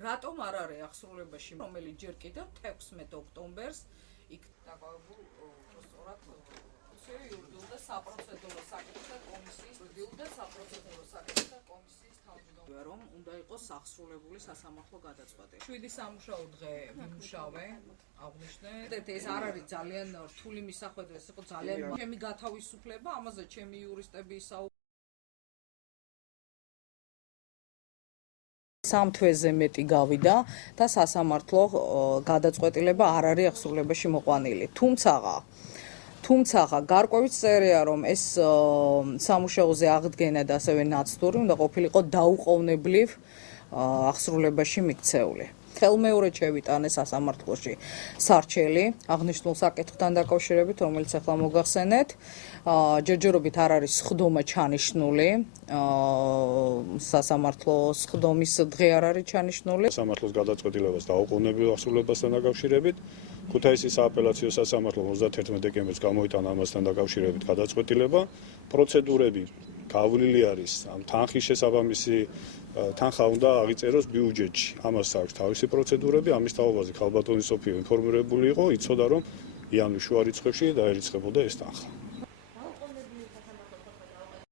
რატომ არ არის აღსრულებაში, რომელიც ჯერ კიდევ 16 ოქტომბერს იქ დაკავებულ სწორად იურიდიულ და საპროცედურო საკითხთა კომისიის თავმჯდომარე, რომ უნდა იყოს აღსრულებული სასამართლო გადაწყვეტილება. 7 სამუშაო დღე ვიმუშავე, აღნიშნე. ეს არ არის ძალიან რთული მისახვედრე, ეს იყო ძალიან ჩემი გათავისუფლება, ამაზე ჩემი იურისტები სამ თვეზე მეტი გავიდა და სასამართლო გადაწყვეტილება არ არის აღსრულებაში მოყვანილი. თუმცა გარკვევით წერია, რომ ეს სამუშაოზე აღდგენა და ასევე ნაცდური უნდა ყოფილიყო დაუყოვნებლივ აღსრულებაში მიქცეული. ხელმეორედ შევიტანე სასამართლოში სარჩელი აღნიშნულ საკითხთან დაკავშირებით, რომელიც ახლა მოგახსენეთ. ჯერჯერობით არ არის სხდომა ჩანიშნული, სასამართლოს სხდომის დღე არ არის ჩანიშნული. სასამართლოს გადაწყვეტილებას დაუყოვნებლივ აღსრულებასთან დაკავშირებით, ქუთაისის სააპელაციო სასამართლომ 31 დეკემბერს გამოიტანა ამასთან დაკავშირებით გადაწყვეტილება. პროცედურები გავლილი არის ამ თანხის შესაბამისი თანხა უნდა აღიწეროს ბიუჯეტში. ამას აქვს თავისი პროცედურები, ამის თაობაზე ქალბატონი სოფიო ინფორმირებული იყო, იცოდა რომ იანვრის შუა რიცხვებში დაერიცხებოდა ეს თანხა.